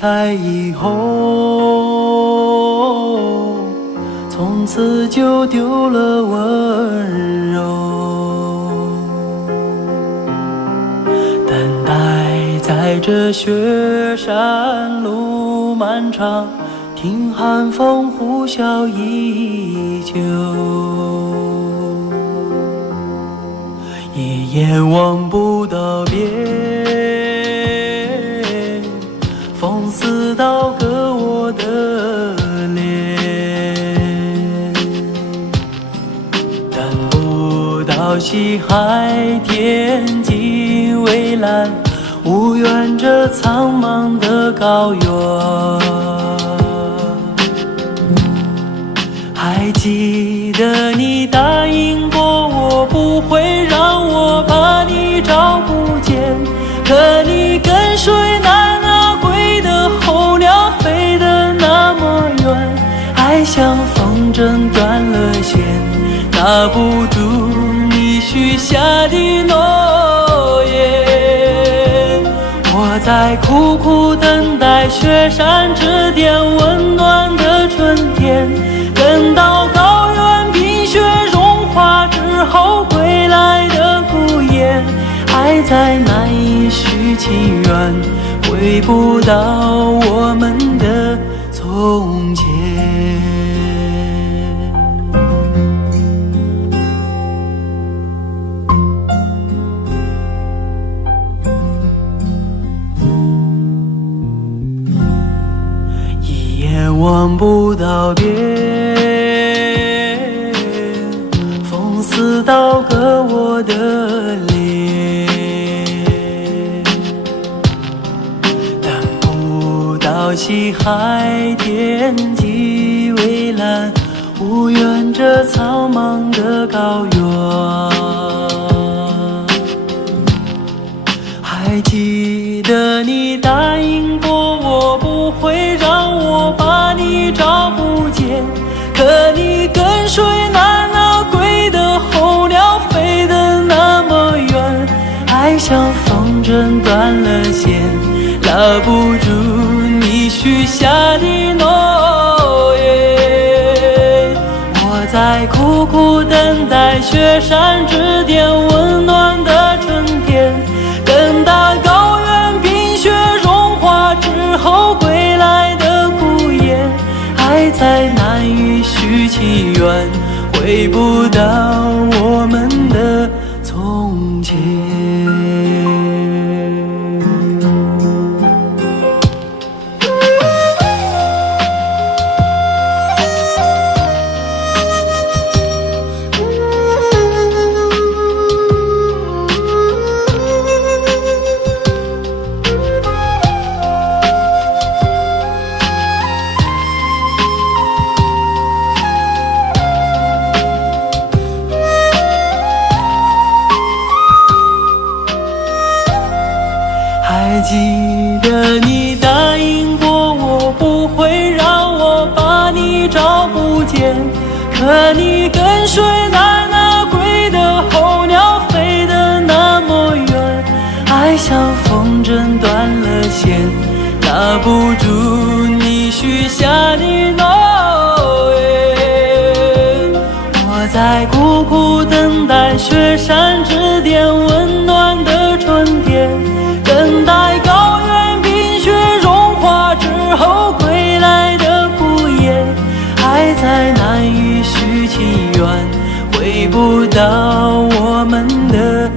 开以后，从此就丢了温柔，等待在这雪山路漫长，听寒风呼啸依旧，一眼望不到边，风似刀割我的脸，等不到西海天际蔚蓝，无缘这苍茫的高原。还记得你答应过我，不会让我把你找不见，可你跟随那归的候鸟飞得那么远，爱像风筝断了线，拿不住你许下的诺言。我在苦苦等待雪山之巅温暖的春天，等到高原冰雪融化之后归来的孤雁，还在难以续情缘，回不到我们的从前。一眼望不到边，风似刀割我的脸，等不到西海天际蔚蓝，无缘这苍茫的高原。还记得你答应过我，不会让我把你找不见，可你跟随那归的候鸟飞得那么远，爱像风筝断了线，拉不住你许下的诺言。我在苦苦等待雪山之巅温暖的春天，等待高原冰雪融化之后归来的孤雁，还在难以续情缘，回不到我们的从前。还记得你答应过我，不会让我把你找不见，可你跟随那归的候鸟飞得那么远，爱像风筝断了线，拿不住你许下的诺言。我在苦苦等待雪山之巅温暖的春天，等待高原冰雪融化之后归来的孤雁，还在难以续情缘，回不到我们的